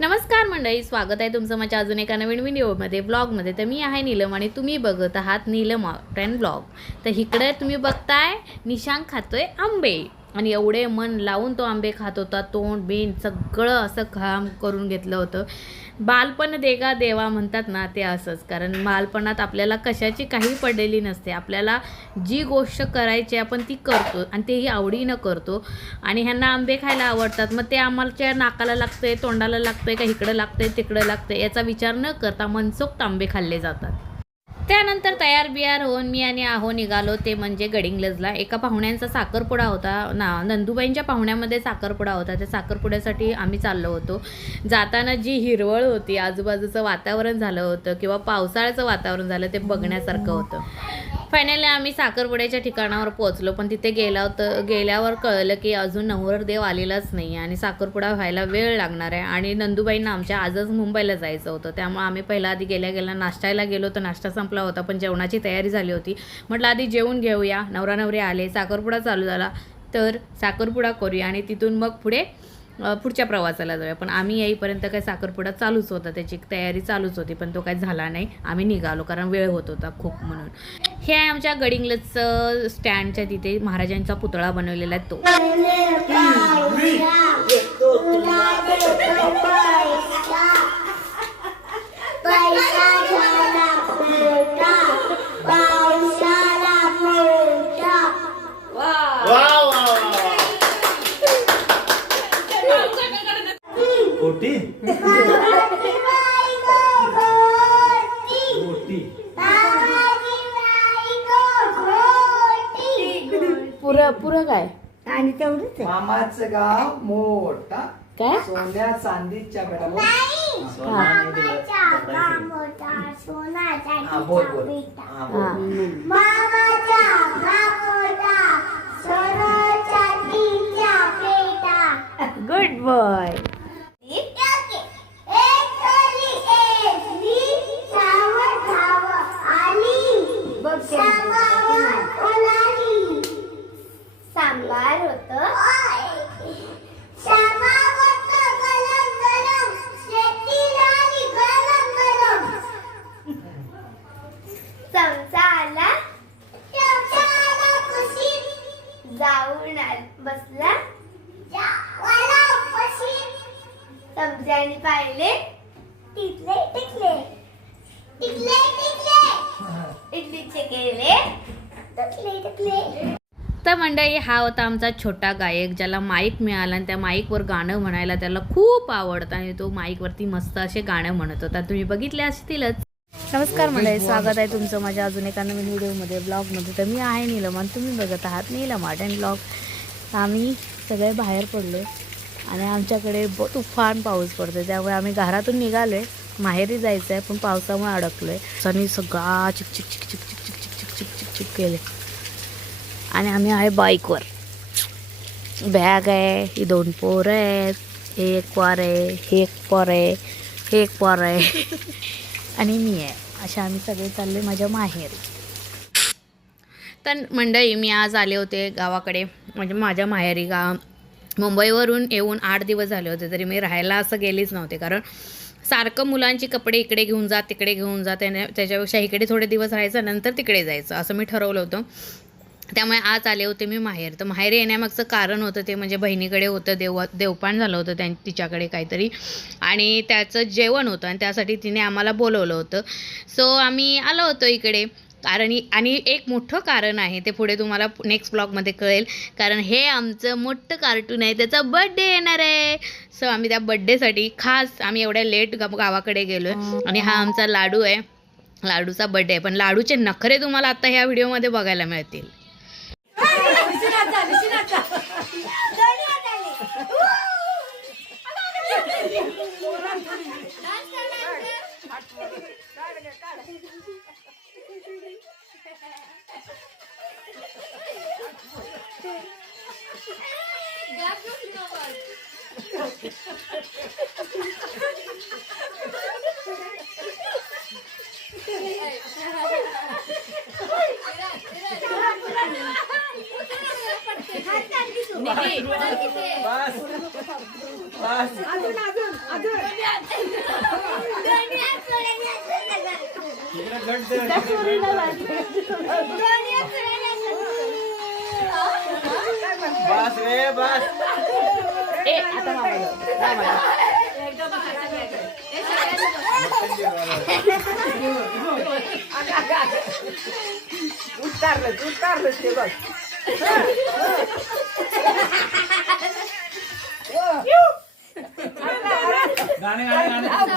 नमस्कार मंडळी स्वागत आहे तुमचं माझ्या अजून एका नवीन व्हिडिओमध्ये ब्लॉगमध्ये. तर मी आहे नीलम आणि तुम्ही बघत आहात नीलम ट्रेन ब्लॉग. तर इकडे तुम्ही बघताय निशांक खातोय आंबे. आणि एवढे मन लावून तो आंबे खात होता तोंड बिन सगळं असं काम करून घेतलं होतं. बालपण देगा देवा म्हणतात ना ते असंच. कारण बालपणात आपल्याला कशाची काही पडलेली नसते. आपल्याला जी गोष्ट करायची आपण ती करतो आणि तेही आवडीनं करतो. आणि ह्यांना आंबे खायला आवडतात. मग ते आम्हाला नाकाला लागतंय तोंडाला लागतंय का इकडं लागतंय तिकडं लागतंय याचा विचार न करता मनसोक्त आंबे खाल्ले जातात. त्यानंतर तयार बियार होऊन मी आणि आहो निघालो. ते म्हणजे गडिंग्लजला. एका पाहुण्यांचा साखरपुडा होता. ना नंदुबाईंच्या पाहुण्यामध्ये साखरपुडा होता. त्या साखरपुड्यासाठी आम्ही चाललो होतो. जाताना जी हिरवळ होती आजूबाजूचं वातावरण झालं होतं किंवा पावसाळ्याचं वातावरण झालं ते बघण्यासारखं होतं. फायनली आम्ही साखरपुड्याच्या ठिकाणावर पोहोचलो पण तिथे गेला होतं गेल्यावर कळलं की अजून नवरदेव आलेलाच नाही आणि साखरपुडा व्हायला वेळ लागणार आहे. आणि नंदूबाईंना आमच्या आजच मुंबईला जायचं होतं. त्यामुळे आम्ही पहिला आधी गेल्या गेल्या नाश्त्याला गेलो तर नाश्ता संपला होता पण जेवणाची तयारी झाली होती. म्हटलं आधी जेवून घेऊया. नवरा नवरी आले साखरपुडा चालू झाला. तर साखरपुडा करूया आणि तिथून मग पुढे पुढच्या प्रवासाला जाऊया. पण आम्ही येईपर्यंत काय साखरपुडा चालूच होता. त्याची तयारी चालूच होती पण तो काय झाला नाही. आम्ही निघालो कारण वेळ होत होता खूप म्हणून. हे आहे आमच्या गडिंग्लजचं स्टँडच्या तिथे महाराजांचा पुतळा बनवलेला आहे तो. खोटी खोटी पुरं पुरं काय? आणि तेवढंच आहे. मामाचं गाव मोठा. काय? सोन्या चांदीच्या बेटा बोल. हा, बोल बोल. हा, बोल. गुड बॉय बसला. पाहिले. टिकले टिकले. टिकले टिकले. इडलीचे केले. टिकले टिकले. तर मंडळी हा होता आमचा छोटा गायक ज्याला माईक मिळाला आणि त्या माईकवर गाणं म्हणायला त्याला खूप आवडतं आणि तो माईकवरती मस्त असे गाणं म्हणत होता. तुम्ही बघितले असतीलच. नमस्कार मंडळी स्वागत आहे तुमचं माझ्या अजून एका नवीन व्हिडिओमध्ये ब्लॉगमध्ये. तर मी आहे नीलम आणि तुम्ही बघत आहात नीलम आर्ट अँड ब्लॉग. आम्ही सगळे बाहेर पडलो आणि आमच्याकडे ब तुफान पाऊस पडतो त्यामुळे आम्ही घरातून निघालो आहे माहेरी जायचं आहे पण पावसामुळे अडकलो आहे सनी सगळा चिक चिक चिक चिक चिक चिक केले आणि आम्ही आहे बाईकवर बॅग आहे ही दोन पोरं आहेत हे एक पोर आहे हे एक पोर आहे हे एक पोर आहे आणि मी आहे असे आम्ही सगळे चालले माझ्या माहेर तर मंडळी मी आज आले होते गावाकडे म्हणजे माझ्या माहेरी गा मुंबईवरून येऊन आठ दिवस झाले होते तरी मी राहायला असं गेलीच नव्हते. कारण सारखं मुलांची कपडे इकडे घेऊन जा तिकडे घेऊन जा त्याने त्याच्यापेक्षा इकडे थोडे दिवस राहायचं नंतर तिकडे जायचं असं मी ठरवलं होतं. त्यामुळे आज आले होते मी माहेर. तर माहेर येण्यामागचं कारण होतं ते म्हणजे बहिणीकडे होतं देव देवपान झालं होतं त्यां तिच्याकडे काहीतरी. आणि त्याचं जेवण होतं आणि त्यासाठी तिने आम्हाला बोलवलं होतं. सो आम्ही आलो होतो इकडे. कारण आणि एक मोठं कारण आहे ते पुढे तुम्हाला नेक्स्ट ब्लॉगमध्ये कळेल. कारण हे आमचं मोठं कार्टून आहे त्याचा बड्डे येणार आहे. सो आम्ही त्या बड्डेसाठी खास आम्ही एवढ्या लेट गावाकडे गेलो आहे आणि हा आमचा लाडू आहे. लाडूचा बड्डे आहे. पण लाडूचे नखरे तुम्हाला आता ह्या व्हिडिओमध्ये बघायला मिळतील. காடுங்க காடு बस बस अजून अजून अजून बस रे बस. ए आता मामा जाऊ. जा मामा. उतारलं उतारलं ते बघ. गाणे गाणे गाणे. आता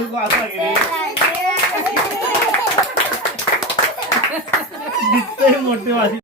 नको चल बाबा हळू का असा गेले दिसतंय मोठे वाशी